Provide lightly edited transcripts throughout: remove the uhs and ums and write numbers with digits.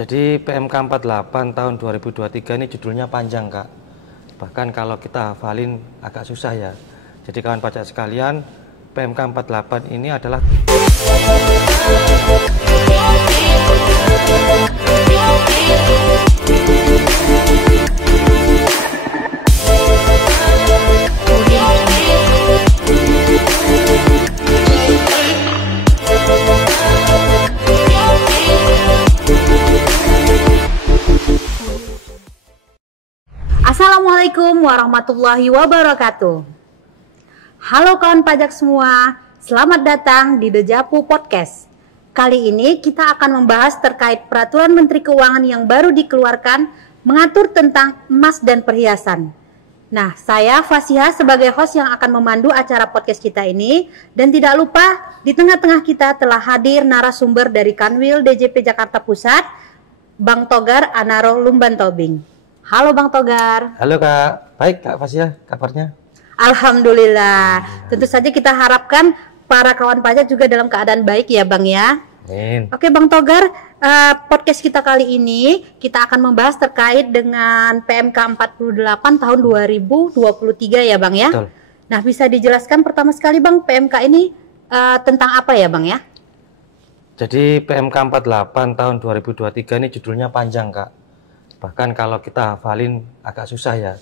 Jadi PMK 48 tahun 2023 ini judulnya panjang, Kak. Bahkan kalau kita hafalin agak susah ya. Jadi kawan pajak sekalian, PMK 48 ini adalah Assalamualaikum warahmatullahi wabarakatuh. Halo kawan pajak semua, selamat datang di Dejapu Podcast. Kali ini kita akan membahas terkait peraturan Menteri Keuangan yang baru dikeluarkan mengatur tentang emas dan perhiasan. Nah, saya Fasihah sebagai host yang akan memandu acara podcast kita ini. Dan tidak lupa, di tengah-tengah kita telah hadir narasumber dari Kanwil DJP Jakarta Pusat, Bang Togar Anaro Lumban Tobing. Halo Bang Togar. Halo Kak, baik Kak Fasihah, kabarnya? Alhamdulillah. Tentu saja kita harapkan para kawan pajak juga dalam keadaan baik ya Bang ya. Amin. Oke Bang Togar, podcast kita kali ini kita akan membahas terkait dengan PMK 48 tahun 2023 ya Bang ya. Betul. Nah, bisa dijelaskan pertama sekali Bang, PMK ini tentang apa ya Bang ya? Jadi PMK 48 tahun 2023 ini judulnya panjang, Kak. Bahkan kalau kita hafalin agak susah ya.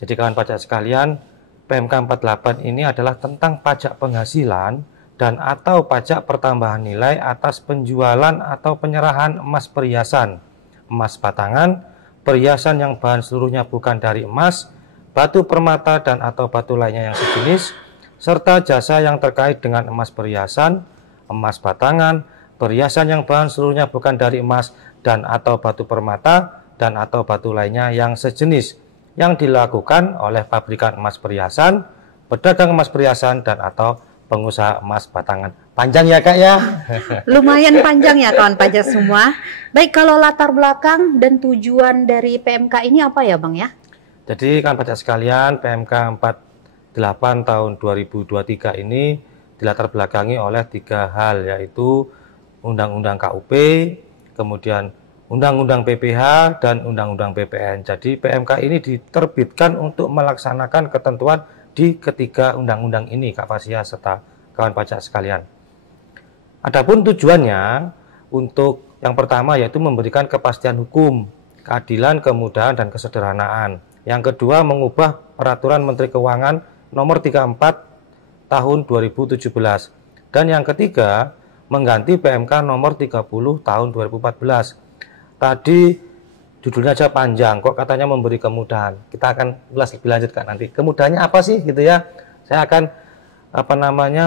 Jadi kawan pajak sekalian, PMK 48 ini adalah tentang pajak penghasilan dan atau pajak pertambahan nilai atas penjualan atau penyerahan emas perhiasan, emas batangan, perhiasan yang bahan seluruhnya bukan dari emas, batu permata dan atau batu lainnya yang sejenis, serta jasa yang terkait dengan emas perhiasan, emas batangan, perhiasan yang bahan seluruhnya bukan dari emas dan atau batu permata dan atau batu lainnya yang sejenis yang dilakukan oleh pabrikan emas perhiasan, pedagang emas perhiasan dan atau pengusaha emas batangan. Panjang ya Kak ya? Lumayan panjang ya kawan pajak semua. Baik, kalau latar belakang dan tujuan dari PMK ini apa ya Bang ya? Jadi kawan pajak sekalian, PMK 48 tahun 2023 ini dilatar belakangi oleh 3 hal, yaitu Undang-Undang KUP, kemudian Undang-Undang PPH dan Undang-Undang PPN. Jadi PMK ini diterbitkan untuk melaksanakan ketentuan di ketiga undang-undang ini, Kak Fasihah serta kawan pajak sekalian. Adapun tujuannya untuk yang pertama yaitu memberikan kepastian hukum, keadilan, kemudahan dan kesederhanaan. Yang kedua mengubah peraturan Menteri Keuangan nomor 34 tahun 2017. Dan yang ketiga mengganti PMK nomor 30 tahun 2014. Tadi judulnya aja panjang, kok katanya memberi kemudahan. Kita akan ulas lebih lanjut Kak nanti. Kemudahannya apa sih gitu ya? Saya akan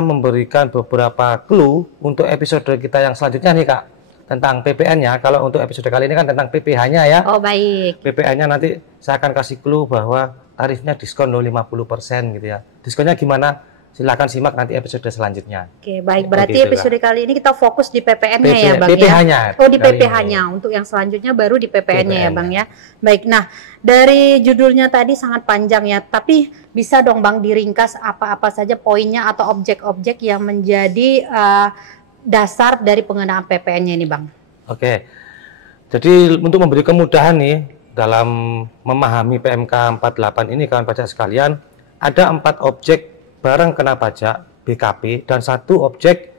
memberikan beberapa clue untuk episode kita yang selanjutnya nih Kak, tentang PPN-nya. Kalau untuk episode kali ini kan tentang PPH-nya ya. Oh baik. PPN-nya nanti saya akan kasih clue bahwa tarifnya diskon 50% gitu ya. Diskonnya gimana? Silakan simak nanti episode selanjutnya. Oke, baik. Berarti episode kali ini kita fokus di PPN-nya ya, Bang PPH-nya. ya. Oh, di PPH-nya. Untuk yang selanjutnya baru di PPN-nya ya, Bang ya. Baik. Nah, dari judulnya tadi sangat panjang ya, tapi bisa dong Bang diringkas apa-apa saja poinnya atau objek-objek yang menjadi dasar dari pengenaan PPN-nya ini, Bang. Oke. Jadi untuk memberi kemudahan nih dalam memahami PMK 48 ini kawan pajak sekalian, ada 4 objek barang kena pajak BKP dan 1 objek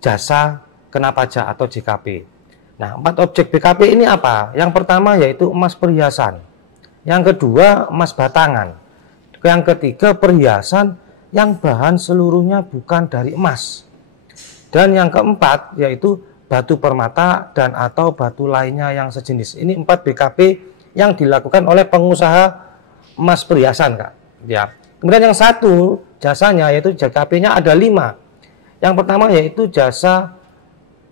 jasa kena pajak atau JKP. Nah, 4 objek BKP ini apa? Yang pertama yaitu emas perhiasan. Yang kedua emas batangan. Yang ketiga perhiasan yang bahan seluruhnya bukan dari emas. Dan yang keempat yaitu batu permata dan atau batu lainnya yang sejenis. Ini 4 BKP yang dilakukan oleh pengusaha emas perhiasan Kak. Ya. Kemudian yang 1 jasanya yaitu JKP-nya ada 5. Yang pertama yaitu jasa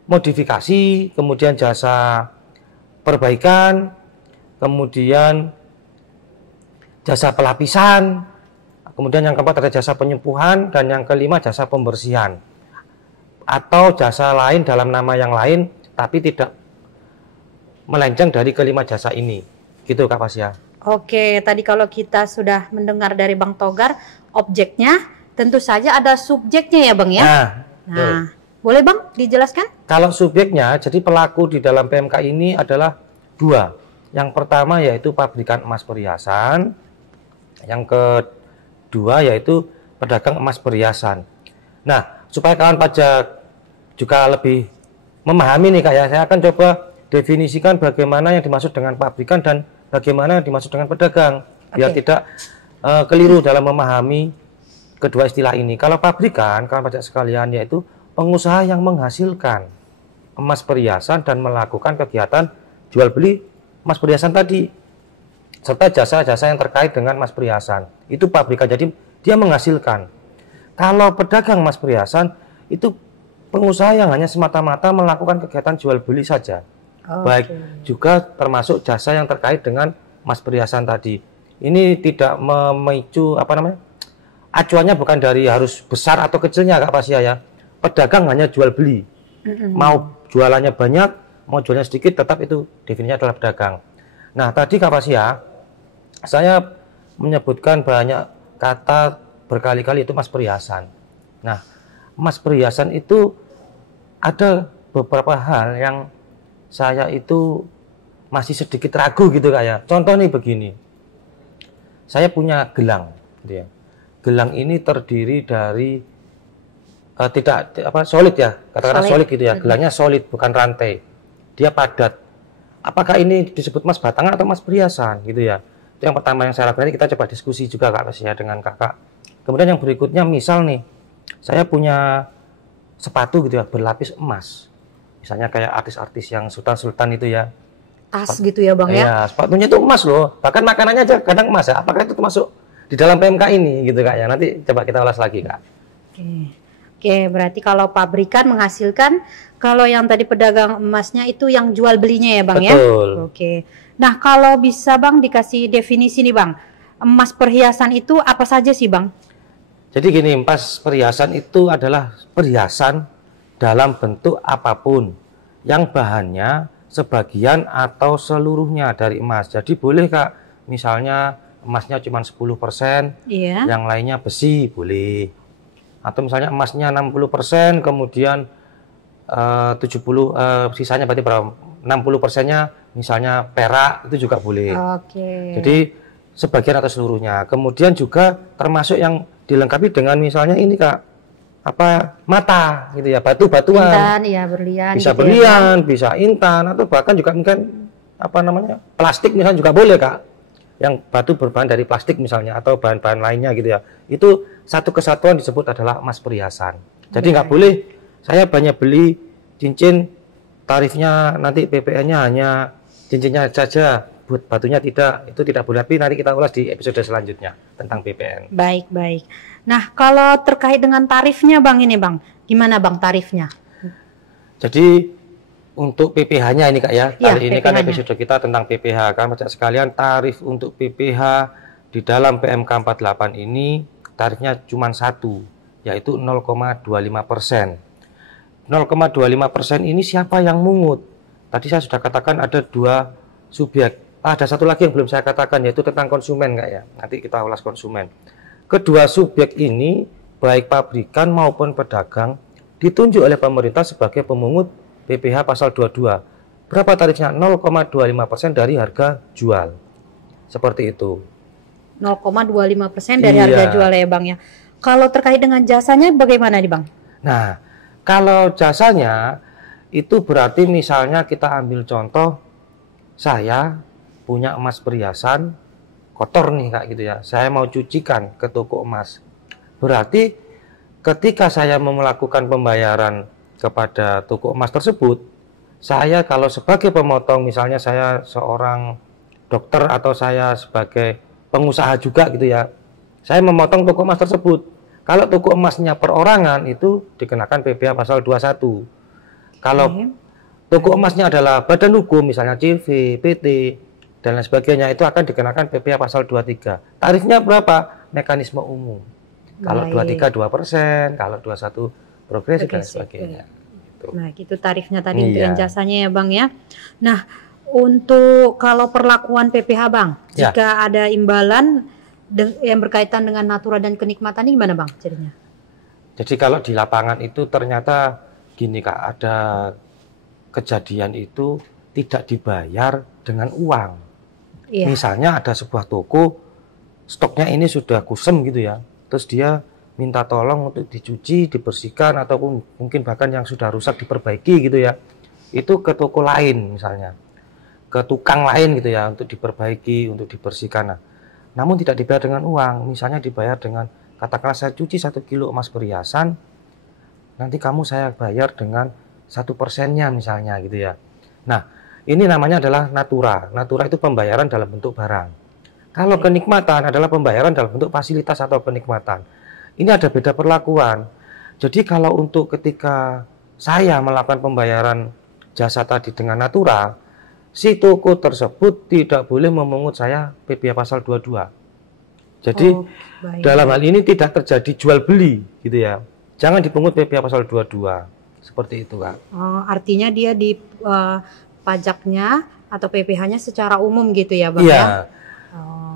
modifikasi, kemudian jasa perbaikan, kemudian jasa pelapisan, kemudian yang keempat ada jasa penyempuhan, dan yang kelima jasa pembersihan. Atau jasa lain dalam nama yang lain, tapi tidak melenceng dari kelima jasa ini. Gitu Kak Fasihah. Oke, tadi kalau kita sudah mendengar dari Bang Togar, objeknya tentu saja ada subjeknya ya Bang ya? Nah, boleh Bang dijelaskan? Kalau subjeknya, jadi pelaku di dalam PMK ini adalah dua. Yang pertama yaitu pabrikan emas perhiasan, yang kedua yaitu pedagang emas perhiasan. Nah, supaya kawan pajak juga lebih memahami nih Kak ya, saya akan coba definisikan bagaimana yang dimaksud dengan pabrikan dan bagaimana yang dimaksud dengan pedagang, biar tidak keliru dalam memahami kedua istilah ini. Kalau pabrikan, kawan pajak sekalian, yaitu pengusaha yang menghasilkan emas perhiasan dan melakukan kegiatan jual beli emas perhiasan tadi, serta jasa-jasa yang terkait dengan emas perhiasan. Itu pabrikan, jadi dia menghasilkan. Kalau pedagang emas perhiasan, itu pengusaha yang hanya semata-mata melakukan kegiatan jual beli saja. Baik juga termasuk jasa yang terkait dengan emas perhiasan tadi. Ini tidak memicu acuannya bukan dari harus besar atau kecilnya Kak Pasya ya. Pedagang hanya jual beli. Mau jualannya banyak, mau jualnya sedikit, tetap itu definisinya adalah pedagang. Nah, tadi Kak Pasya, saya menyebutkan banyak kata berkali-kali itu emas perhiasan. Nah, emas perhiasan itu ada beberapa hal yang saya itu masih sedikit ragu gitu Kak ya. Contoh nih begini. Saya punya gelang gitu ya. Gelang ini terdiri dari solid ya, katakanlah solid gitu ya. Gelangnya solid, bukan rantai. Dia padat. Apakah ini disebut emas batangan atau emas perhiasan gitu ya? Itu yang pertama yang saya lakukan. Kita coba diskusi juga Kak ya dengan Kakak. Kemudian yang berikutnya, misal nih, saya punya sepatu gitu ya berlapis emas. Misalnya kayak artis-artis yang sultan-sultan itu ya. Tas gitu ya Bang ya? Iya, sepatunya itu emas loh. Bahkan makanannya aja kadang emas ya. Apakah itu termasuk di dalam PMK ini gitu Kak ya? Nanti coba kita ulas lagi Kak. Oke, berarti kalau pabrikan menghasilkan, kalau yang tadi pedagang emasnya itu yang jual belinya ya Bang ya? Betul. Oke. Nah, kalau bisa Bang dikasih definisi nih Bang. Emas perhiasan itu apa saja sih Bang? Jadi gini, emas perhiasan itu adalah perhiasan dalam bentuk apapun yang bahannya sebagian atau seluruhnya dari emas. Jadi boleh Kak, misalnya emasnya cuma 10%, yang lainnya besi, boleh. Atau misalnya emasnya 60%, kemudian sisanya berarti berapa? 60%-nya misalnya perak, itu juga boleh. Jadi sebagian atau seluruhnya. Kemudian juga termasuk yang dilengkapi dengan misalnya ini Kak, mata gitu ya, batu-batuan. Intan, ya, berlian. Bisa gitu berlian, ya, bisa intan, atau bahkan juga mungkin plastik misalnya juga boleh Kak. Yang batu berbahan dari plastik misalnya atau bahan-bahan lainnya gitu ya. Itu satu kesatuan disebut adalah emas perhiasan. Jadi nggak boleh saya banyak beli cincin, tarifnya nanti PPN-nya hanya cincinnya saja, buat batunya tidak, itu tidak boleh. Tapi nanti kita ulas di episode selanjutnya tentang PPN. Baik. Nah, kalau terkait dengan tarifnya Bang ini Bang, gimana Bang tarifnya? Jadi untuk PPh-nya ini Kak ya, kali ini kan episode kita tentang PPh. Kan pajak sekalian, tarif untuk PPh di dalam PMK 48 ini tarifnya cuma satu, yaitu 0,25%. 0,25% ini siapa yang mungut? Tadi saya sudah katakan ada dua subjek. Ada satu lagi yang belum saya katakan, yaitu tentang konsumen Kak ya. Nanti kita ulas konsumen. Kedua subjek ini, baik pabrikan maupun pedagang, ditunjuk oleh pemerintah sebagai pemungut PPh pasal 22. Berapa tarifnya? 0,25% dari harga jual. Seperti itu. 0,25% dari harga jual ya Bang ya. Kalau terkait dengan jasanya bagaimana nih Bang? Nah, kalau jasanya itu berarti misalnya kita ambil contoh, saya punya emas perhiasan kotor nih Kak gitu ya. Saya mau cucikan ke toko emas. Berarti ketika saya mau melakukan pembayaran kepada toko emas tersebut, saya kalau sebagai pemotong, misalnya saya seorang dokter atau saya sebagai pengusaha juga gitu ya, saya memotong toko emas tersebut. Kalau toko emasnya perorangan itu dikenakan PPh pasal 21. Kalau toko emasnya adalah badan hukum, misalnya CV, PT, dan lain sebagainya, itu akan dikenakan PPh pasal 23. Tarifnya berapa? Mekanisme umum. Kalau 23 2%, kalau 21 progresif dan sebagainya. Gitu. Nah, itu tarifnya tadi untuk yang jasanya ya Bang ya. Nah, untuk kalau perlakuan PPh Bang, jika ada imbalan yang berkaitan dengan natura dan kenikmatan ini gimana Bang jadinya? Jadi kalau di lapangan itu ternyata gini Kak, ada kejadian itu tidak dibayar dengan uang. Iya. Misalnya ada sebuah toko, stoknya ini sudah kusem gitu ya, terus dia minta tolong untuk dicuci, dibersihkan, ataupun mungkin bahkan yang sudah rusak diperbaiki gitu ya, itu ke toko lain misalnya, ke tukang lain gitu ya, untuk diperbaiki, untuk dibersihkan. Nah, namun tidak dibayar dengan uang, misalnya dibayar dengan, katakanlah saya cuci 1 kilo emas perhiasan, nanti kamu saya bayar dengan 1%-nya misalnya gitu ya. Nah, ini namanya adalah natura. Natura itu pembayaran dalam bentuk barang. Kalau kenikmatan adalah pembayaran dalam bentuk fasilitas atau kenikmatan. Ini ada beda perlakuan. Jadi kalau untuk ketika saya melakukan pembayaran jasa tadi dengan natura, si toko tersebut tidak boleh memungut saya PPh pasal 22. Jadi dalam hal ini tidak terjadi jual beli gitu ya. Jangan dipungut PPh pasal 22. Seperti itu, Kak. Artinya dia di pajaknya atau PPh-nya secara umum gitu ya, Bang? Iya. Ya?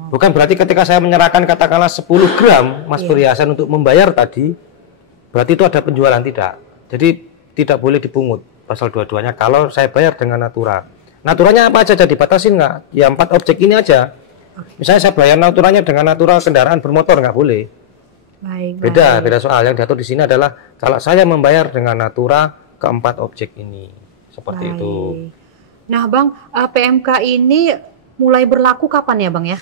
Bukan berarti ketika saya menyerahkan katakanlah 10 gram emas perhiasan untuk membayar tadi, berarti itu ada penjualan, tidak. Jadi tidak boleh dipungut pasal 22-nya kalau saya bayar dengan natura. Naturanya apa aja, jadi batasin nggak? Ya 4 objek ini aja. Misalnya saya bayar naturanya dengan natura kendaraan bermotor, nggak boleh. Beda soal. Yang diatur di sini adalah kalau saya membayar dengan natura ke 4 objek ini. Seperti itu. Nah, Bang, PMK ini mulai berlaku kapan ya, Bang ya?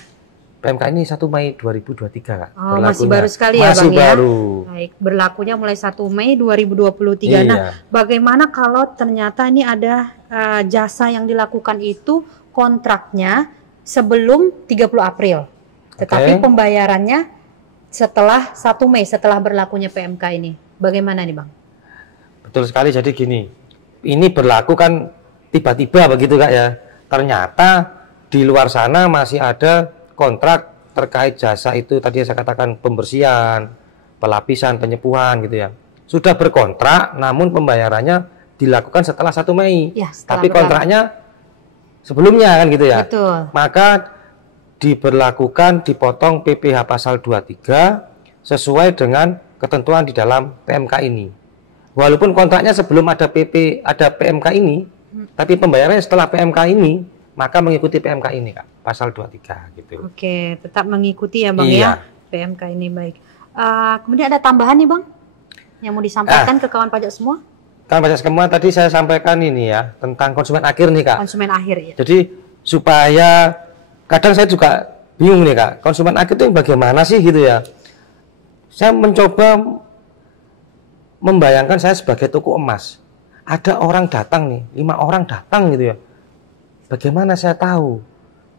PMK ini 1 Mei 2023, Kak. Masih baru sekali ya, Bang ya? Baru. Baik, berlakunya mulai 1 Mei 2023. Iya. Nah, bagaimana kalau ternyata ini ada jasa yang dilakukan itu kontraknya sebelum 30 April. Tetapi pembayarannya setelah 1 Mei, setelah berlakunya PMK ini. Bagaimana nih, Bang? Betul sekali, jadi gini. Ini berlaku kan tiba-tiba begitu, Kak ya. Ternyata di luar sana masih ada kontrak terkait jasa itu tadi saya katakan pembersihan, pelapisan, penyepuhan gitu ya. Sudah berkontrak namun pembayarannya dilakukan setelah 1 Mei. Ya, tapi kontraknya sebelumnya kan gitu ya. Betul. Maka diberlakukan dipotong PPh pasal 23 sesuai dengan ketentuan di dalam PMK ini. Walaupun kontraknya sebelum ada PMK ini, tapi pembayarannya setelah PMK ini, maka mengikuti PMK ini, Kak, pasal 23 gitu. Oke, tetap mengikuti ya, Bang ya, PMK ini. Baik. Kemudian ada tambahan nih, Bang, yang mau disampaikan ke kawan pajak semua? Kawan pajak semua tadi saya sampaikan ini ya, tentang konsumen akhir nih, Kak. Konsumen akhir ya. Jadi supaya kadang saya juga bingung nih, Kak, konsumen akhir itu yang bagaimana sih gitu ya. Saya mencoba membayangkan saya sebagai toko emas. Ada orang datang nih, 5 orang datang gitu ya. Bagaimana saya tahu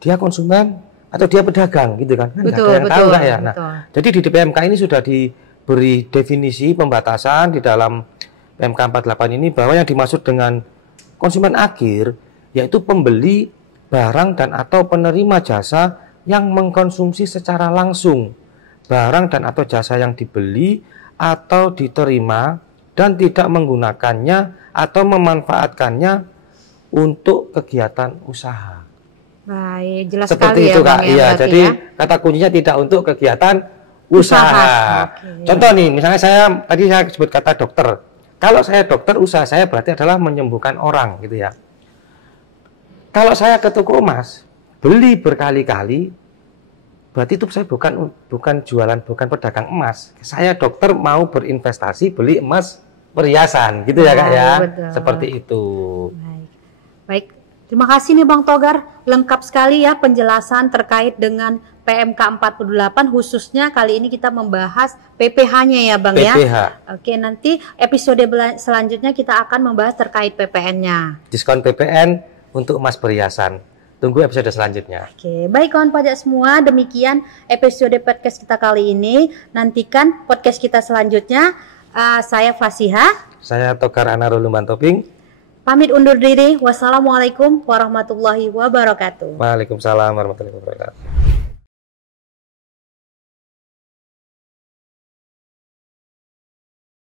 dia konsumen atau dia pedagang gitu kan? Betul, tahu nggak ya? Nah, jadi di PMK ini sudah diberi definisi pembatasan di dalam PMK 48 ini bahwa yang dimaksud dengan konsumen akhir yaitu pembeli barang dan atau penerima jasa yang mengkonsumsi secara langsung barang dan atau jasa yang dibeli atau diterima dan tidak menggunakannya atau memanfaatkannya untuk kegiatan usaha. Baik, jelas seperti sekali itu, ya, Kak. Iya, jadi ya? kata kuncinya tidak untuk kegiatan usaha. Contoh nih, misalnya tadi saya sebut kata dokter. Kalau saya dokter, usaha saya berarti adalah menyembuhkan orang gitu ya. Kalau saya ke toko emas, beli berkali-kali, berarti itu saya bukan jualan, bukan pedagang emas. Saya dokter mau berinvestasi, beli emas perhiasan gitu ya, Kak ya. Betul. Seperti itu. Baik, terima kasih nih Bang Togar, lengkap sekali ya penjelasan terkait dengan PMK 48, khususnya kali ini kita membahas PPh-nya ya Bang PPh. ya. Oke, nanti episode selanjutnya kita akan membahas terkait PPN-nya. Diskon PPN untuk emas perhiasan. Tunggu episode selanjutnya. Oke, baik kawan pajak semua, demikian episode podcast kita kali ini. Nantikan podcast kita selanjutnya. Saya Fasiha. Saya Togar Anarul Lumban Toping. Pamit undur diri. Wassalamualaikum warahmatullahi wabarakatuh. Waalaikumsalam warahmatullahi wabarakatuh.